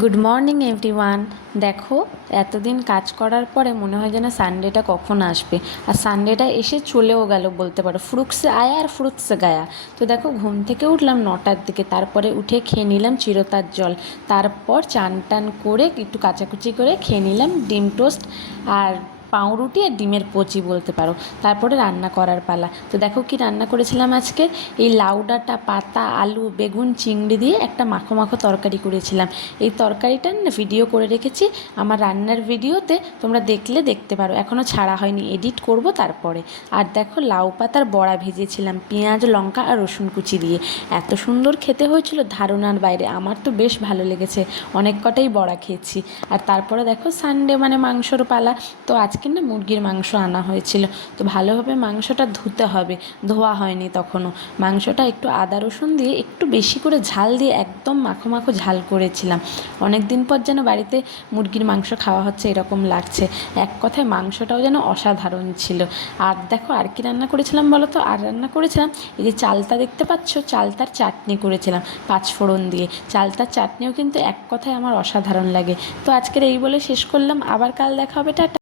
Good morning everyone. দেখো, এতদিন কাজ করার পরে মনে হয় যেন সানডেটা কখন আসবে, আর সানডেটা এসে চলেও গেল বলতে পারো। ফ্রুটসে আয়া আর ফ্রুটসে গায়া। তো দেখো, ঘুম থেকে উঠলাম 9টার দিকে, তারপরে উঠে খেয়ে নিলাম চিরতার জল, তারপর চান টান করে একটু কাচাকুচি করে খেয়ে নিলাম ডিম টোস্ট আর পাউরুটি আর ডিমের কচি বলতে পারো। তারপরে রান্না করার পালা। তো দেখো কি রান্না করেছিলাম আজকে। এই লাউ ডাঁটা, পাতা, আলু, বেগুন, চিংড়ি দিয়ে একটা মাখো মাখো তরকারি করেছিলাম। এই তরকারিটার না ভিডিও করে রেখেছি আমার রান্নার ভিডিওতে, তোমরা দেখলে দেখতে পারো, এখনও ছাড়া হয়নি, এডিট করব তারপরে। আর দেখো, লাউ পাতার বড়া ভেজেছিলাম পেঁয়াজ, লঙ্কা আর রসুন কুচি দিয়ে। এত সুন্দর খেতে হয়েছিল, ধারণার বাইরে। আমার তো বেশ ভালো লেগেছে, অনেক কটাই বড়া খেয়েছি। আর তারপরে দেখো, সানডে মানে মাংসর পালা। তো আজকে না মুরগির মাংস আনা হয়েছিল। তো ভালোভাবে মাংসটা ধুতে হবে, ধোয়া হয়নি তখনও। মাংসটা একটু আদা রসুন দিয়ে একটু বেশি করে ঝাল দিয়ে একদম মাখো মাখো ঝাল করেছিলাম। অনেক দিন পর যেন বাড়িতে মুরগির মাংস খাওয়া হচ্ছে এরকম লাগছে। এক কথায় মাংসটাও যেন অসাধারণ ছিল। আর দেখো, আর কি রান্না করেছিলাম বলো তো। আর রান্না করেছিলাম এই যে চালতা দেখতে পাচ্ছ, চালতার চাটনি করেছিলাম পাঁচফোড়ন দিয়ে। চালতার চাটনিও কিন্তু এক কথায় আমার অসাধারণ লাগে। তো আজকের এই বলে শেষ করলাম, আবার কাল দেখা হবে, টাটা।